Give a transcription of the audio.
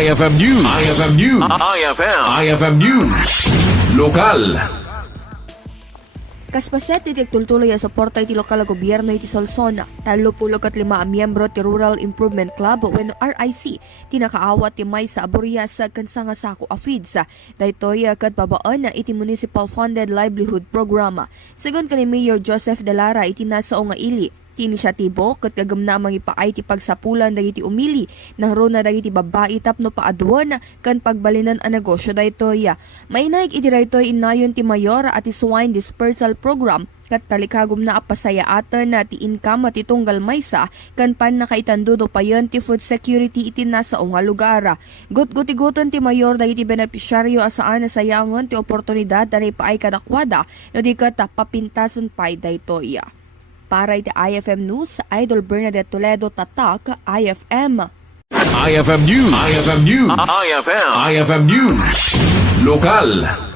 IFM News. IFM News. IFM News. Lokal. Kaspaset iti tultuloy ang suporta iti lokal na gobyerno iti Solsona. 35 ang miyembro ti Rural Improvement Club wenno RIC tinakaawat ti may sa Aburias kansa nga sako a feeds. Daytoy ket babaan na iti municipal funded livelihood program. Sigon kani Mayor Joseph Delara iti nasao nga ili ti inisyatibo ket kagamna mangipaay ti pagsapulan dagiti umili nang rona dagiti babae tapno paadwon kan pagbalinan a negosyo daytoy. Mainayg iti daytoy inayon ti mayor at ti swine dispersal program kat kalikagom na apasayaatan na ti income at itunggal maysa kan pan nakaitandudo payon ti food security iti nasa nga lugar. Gut-gutiguton ti mayor dagiti benepisyaryo asaan na sayangon ti oportunidad na ipaay kadakwada no di kat papintason pay daytoy. Para iti IFM News, Idol Bernadette Toledo, Tatak, IFM. IFM News. IFM News. IFM News. Lokal.